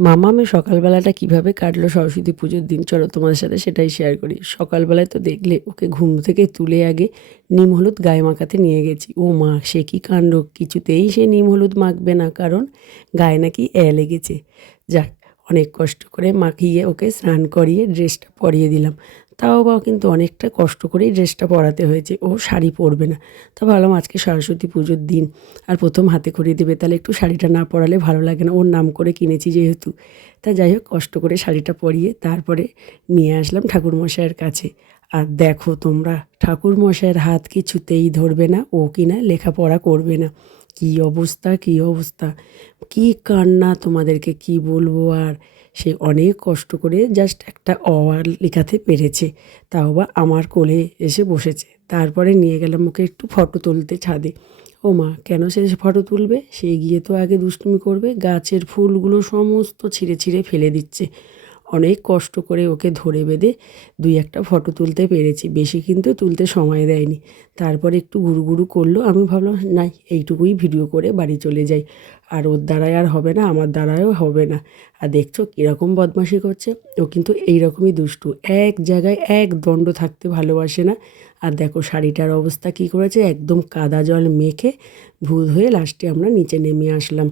মামামের সকালবেলাটা কিভাবে কাটলো সরস্বতী পুজোর দিন, চলো তোমাদের সাথে সেটাই শেয়ার করি। সকালবেলায় তো দেখলে ওকে ঘুম থেকে তুলে আগে নিম হলুদ গায়ে মাখাতে নিয়ে গেছি। ও মা, সে কি কাণ্ড! কিছুতেই সে নিম হলুদ মাখবে না, কারণ গায়ে নাকি লেগেছে। যাক, অনেক কষ্ট করে মাখিয়ে ওকে স্নান করিয়ে ড্রেসটা পরিয়ে দিলাম। তাও বা কিন্তু অনেকটা কষ্ট করেই ড্রেসটা পরাতে হয়েছে, ও শাড়ি পরবে না। তো ভাবলাম আজকে সরস্বতী পুজোর দিন, আর প্রথম হাতে খড়ি দেবে, তাহলে একটু শাড়িটা না পরালে ভালো লাগে না, ওর নাম করে কিনেছি যেহেতু। তা যাই হোক, কষ্ট করে শাড়িটা পরিয়ে তারপরে নিয়ে আসলাম ঠাকুরমশাইয়ের কাছে। আর দেখো তোমরা, ঠাকুরমশাইয়ের হাত কিছুতেই ধরবে না, ও কিনা লেখাপড়া করবে না। কী অবস্থা, কী অবস্থা, কী কান্না, তোমাদেরকে কি বলবো আর। সে অনেক কষ্ট করে জাস্ট একটা আর লেখাতে পেরেছে, তাও বা আমার কোলে এসে বসেছে। তারপরে নিয়ে গেলাম ওকে একটু ফটো তুলতে ছাদে। ও মা, কেন সে ফটো তুলবে? সে গিয়ে তো আগে দুষ্টুমি করবে, গাছের ফুলগুলো সমস্ত ছিঁড়ে ছিঁড়ে ফেলে দিচ্ছে। অনেক কষ্ট করে ওকে ধরে বেঁধে দুই একটা ফটো তুলতে পেরেছি, বেশি কিন্তু তুলতে সময় দেয়নি। তারপরে একটু ঘুরু ঘুরু করলো, আমি ভাবলাম নাই, এইটুকুই ভিডিও করে বাড়ি চলে যাই। আর ওর দ্বারায় আর হবে না, আমার দ্বারায়ও হবে না। আর দেখছো কীরকম বদমাশি করছে, ও কিন্তু এইরকমই দুষ্টু, এক জায়গায় এক দণ্ড থাকতে ভালোবাসে না। আর দেখো শাড়িটার অবস্থা কী করেছে, একদম কাদা জল মেখে ভূত হয়ে লাস্টে আমরা নিচে নেমে আসলাম।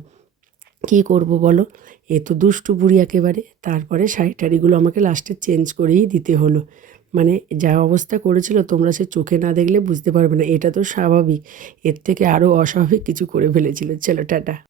কী করব বলো, এ তো দুষ্টু বুড়ি একেবারে। তারপরে শাড়ি টাড়িগুলো আমাকে লাস্টে চেঞ্জ করেই দিতে হলো। মানে যা অবস্থা করেছিল, তোমরা সে চোখে না দেখলে বুঝতে পারবে না। এটা তো স্বাভাবিক, এর থেকে আরও অস্বাভাবিক কিছু করে ফেলেছিল। চলো টাটা।